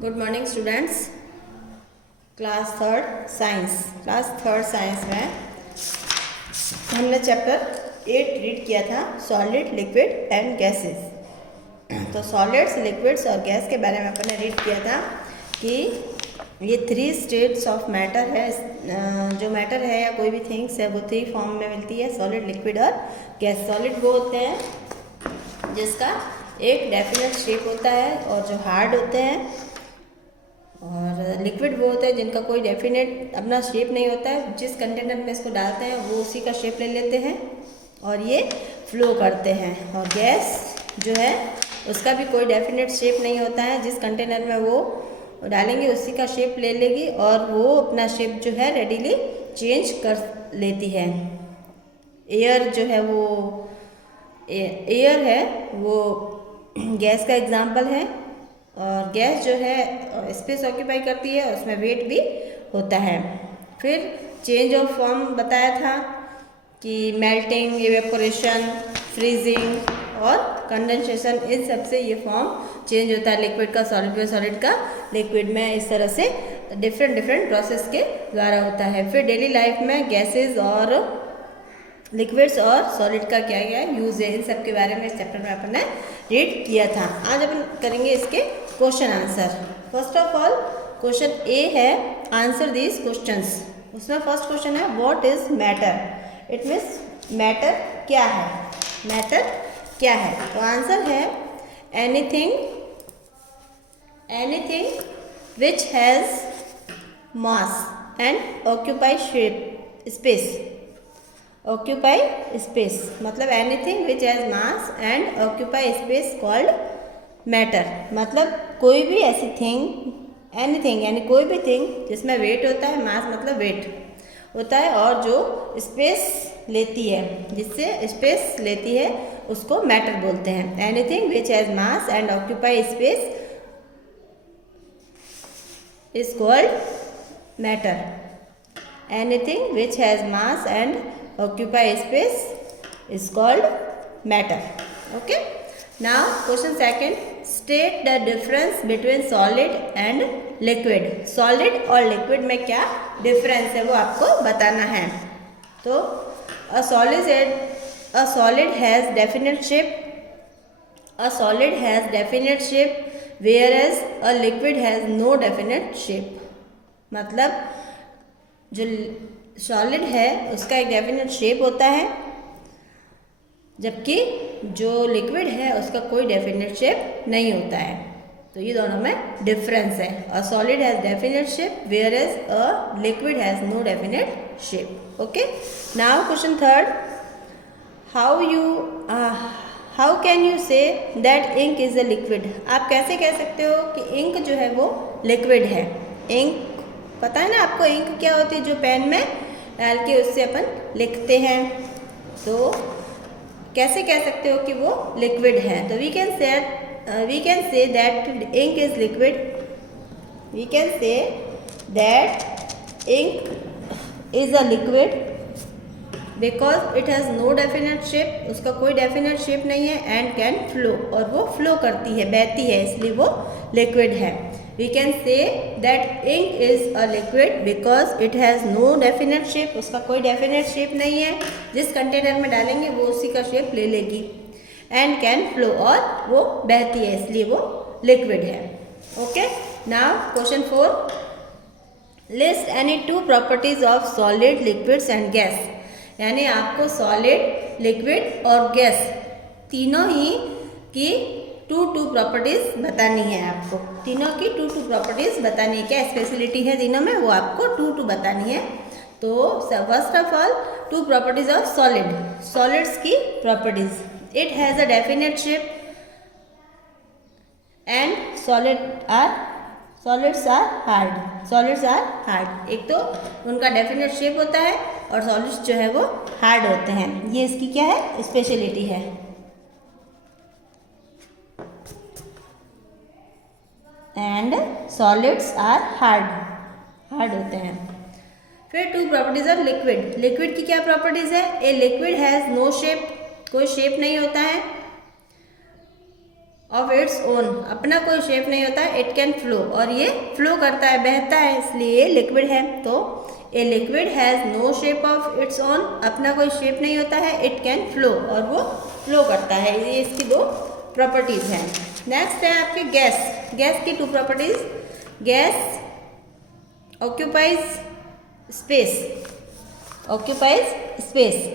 Good morning students. Class third science में हमने chapter 8 read किया था, सॉलिड, लिक्विड एंड गैसेस। तो सॉलिड्स, लिक्विड्स और गैस के बारे में अपन ने रीड किया था कि ये 3 स्टेट्स ऑफ मैटर है। जो मैटर है या कोई भी थिंग्स है वो 3 फॉर्म में मिलती है, सॉलिड, लिक्विड और गैस। सॉलिड वो होते हैं जिसका एक डेफिनेट शेप होता है और जो हार्ड होते हैं, और लिक्विड वो होते हैं जिनका कोई डेफिनेट अपना शेप नहीं होता है। जिस कंटेनर में इसको डालते हैं वो उसी का शेप ले लेते हैं और ये फ्लो करते हैं। और गैस जो है उसका भी कोई डेफिनेट शेप नहीं होता है, जिस कंटेनर में वो डालेंगे उसी का शेप ले लेगी और वो अपना शेप जो है रेडीली चेंज कर लेती है। एयर जो है वो एयर है वो गैस का एग्जाम्पल है, और गैस जो है स्पेस ऑक्यूपाई करती है, उसमें वेट भी होता है। फिर चेंज ऑफ फॉर्म बताया था कि मेल्टिंग, इवेपोरेशन, फ्रीजिंग और कंडेंसेशन, इन सब से ये फॉर्म चेंज होता है। लिक्विड का सॉलिड में, सॉलिड का लिक्विड में, इस तरह से डिफरेंट प्रोसेस के द्वारा होता है। फिर डेली लाइफ में गैसेज और लिक्विड्स और सॉलिड का क्या क्या यूज़ है, इन सब के बारे में इस चैप्टर में अपन ने रीड किया था। आज अपन करेंगे इसके question answer. First of all question A है, आंसर दीज क्वेश्चंस। उसमें फर्स्ट क्वेश्चन है what is matter. It means matter क्या है, मैटर क्या है। तो आंसर है anything which has mass and occupy space. Occupy space मतलब anything which has mass and occupy space called matter. मतलब कोई भी ऐसी थिंग, एनीथिंग यानी कोई भी थिंग जिसमें वेट होता है, मास मतलब वेट होता है, और जो स्पेस लेती है, जिससे स्पेस लेती है उसको मैटर बोलते हैं। Anything which has mass and occupy space is called matter. Anything which has mass and occupy space is called matter. Okay, now question second, state the difference between solid and liquid. solid और liquid में क्या difference है वो आपको बताना है। तो a solid has definite shape whereas a liquid has no definite shape। मतलब जो सॉलिड है उसका एक डेफिनेट शेप होता है, जबकि जो लिक्विड है उसका कोई डेफिनेट शेप नहीं होता है। तो ये दोनों में डिफरेंस है। A solid has definite shape whereas a liquid has no definite shape. Okay, now question third, how can you say that ink is a liquid. आप कैसे कह सकते हो कि इंक जो है वो लिक्विड है। इंक पता है ना आपको, इंक क्या होती है, जो पेन में डाल के उससे अपन लिखते हैं। तो कैसे कह सकते हो कि वो लिक्विड है। तो we can say that ink is liquid. We can say that ink is a liquid because it has no definite shape, उसका कोई डेफिनेट शेप नहीं है, एंड कैन फ्लो, और वो फ्लो करती है, बहती है, इसलिए वो लिक्विड है। We can say that ink is a liquid because it has no definite shape, उसका कोई definite shape नहीं है, जिस कंटेनर में डालेंगे वो उसी का शेप ले लेगी, and can flow, और वो बहती है, इसलिए वो liquid है। Okay, now question 4, list any 2 properties of solid, liquids and gas। यानी आपको सॉलिड, लिक्विड और गैस तीनों ही की 2 प्रॉपर्टीज बतानी है। आपको तीनों की 2 प्रॉपर्टीज बतानी है। क्या स्पेशलिटी है तीनों में, वो आपको 2 बतानी है। तो first of all 2 properties of solid. Solids की properties, it has a definite shape and solids are hard. एक तो उनका डेफिनेट शेप होता है और सॉलिड्स जो है वो हार्ड होते हैं। ये इसकी क्या है, स्पेशलिटी है। एंड सॉलिड्स आर हार्ड होते हैं। फिर 2 प्रॉपर्टीज ऑफ लिक्विड। लिक्विड की क्या प्रॉपर्टीज है, a liquid has no shape, कोई शेप नहीं होता है, ऑफ इट्स ओन, अपना कोई शेप नहीं होता है, इट कैन फ्लो, और ये फ्लो करता है, बहता है, इसलिए ये लिक्विड है। तो a liquid has no shape of its own, अपना कोई शेप नहीं होता है, इट कैन फ्लो, और वो फ्लो करता है। ये इसकी दो प्रॉपर्टीज़ हैं। नेक्स्ट है आपके गैस। गैस की two properties, gas occupies space, occupies space,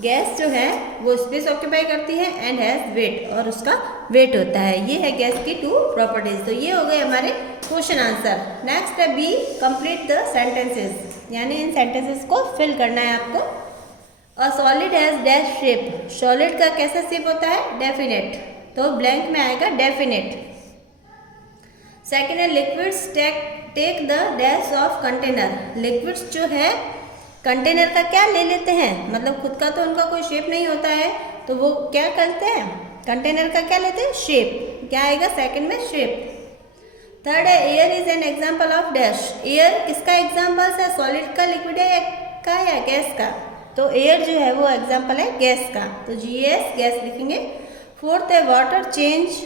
gas जो है वो स्पेस ऑक्यूपाई करती है एंड हैज़ वेट, और उसका वेट होता है। ये है गैस की टू प्रॉपर्टीज। तो ये हो गए हमारे क्वेश्चन आंसर। नेक्स्ट है बी, कंप्लीट द सेंटेंसेस, यानी इन सेंटेंसेस को फिल करना है आपको। अ solid has dash shape, solid का कैसा शेप होता है, डेफिनेट, तो ब्लैंक में आएगा डेफिनेट। सेकेंड है liquids take the dash of container, liquids जो है कंटेनर का क्या ले लेते हैं, मतलब खुद का तो उनका कोई शेप नहीं होता है, तो वो क्या करते हैं, कंटेनर का क्या लेते हैं, शेप। क्या आएगा सेकंड में, शेप। थर्ड है air is an example of dash, air किसका एग्जाम्पल है, सॉलिड का, लिक्विड है का, या गैस का, तो एयर जो है वो एग्जाम्पल है गैस का, तो GS गैस लिखेंगे। फोर्थ है water change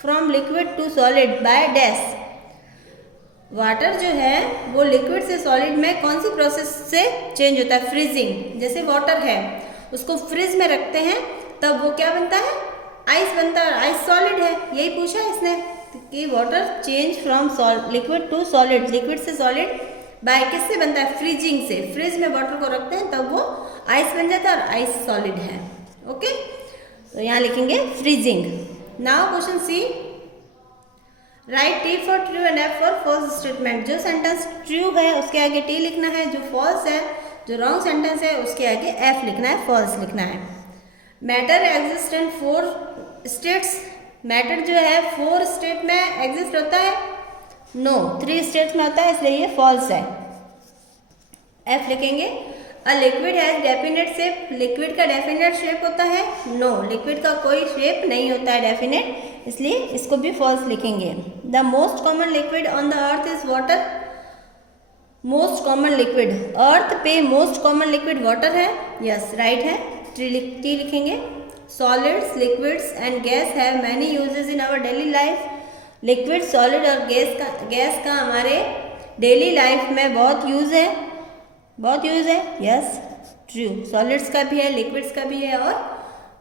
from liquid to solid by dash, water जो है वो लिक्विड से सॉलिड में कौन सी प्रोसेस से चेंज होता है, फ्रीजिंग। जैसे वाटर है उसको फ्रिज में रखते हैं तब वो क्या बनता है, आइस बनता है, आइस सॉलिड है, यही पूछा है इसने कि water change from liquid to solid, liquid से सॉलिड बाय किससे बनता है, फ्रीजिंग से, फ्रिज में वाटर को रखते हैं तब वो आइस बन जाता है और आइस सॉलिड है। ओके, तो यहाँ लिखेंगे freezing. Now question C, write T for true and F for false statement, जो सेंटेंस ट्रू है उसके आगे टी लिखना है, जो फॉल्स है, जो रॉन्ग सेंटेंस है उसके आगे एफ लिखना है, फॉल्स लिखना है। Matter exist in 4 states, matter जो है 4 स्टेट में एग्जिस्ट होता है, नो 3 स्टेट्स में होता है, इसलिए ये फॉल्स है, एफ लिखेंगे। A liquid has definite shape, liquid का डेफिनेट शेप होता है, नो लिक्विड का कोई शेप नहीं होता है डेफिनेट, इसलिए इसको भी फॉल्स लिखेंगे। The most common liquid on the earth is water, most common liquid, earth पे मोस्ट कॉमन लिक्विड वाटर है, यस राइट है, टी लिखेंगे। Solids, liquids and gas have many uses in our daily life, liquid, solid और gas का हमारे daily life में बहुत use है, बहुत यूज़ है, यस ट्रू, सॉलिड्स का भी है, लिक्विड्स का भी है और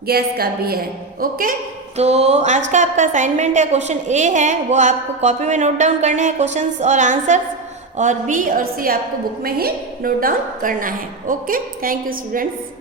गैस का भी है। ओके, तो आज का आपका असाइनमेंट है, क्वेश्चन ए है वो आपको कॉपी में नोट डाउन करने हैं क्वेश्चंस और आंसर्स, और बी और सी आपको बुक में ही नोट डाउन करना है। Okay, thank you students.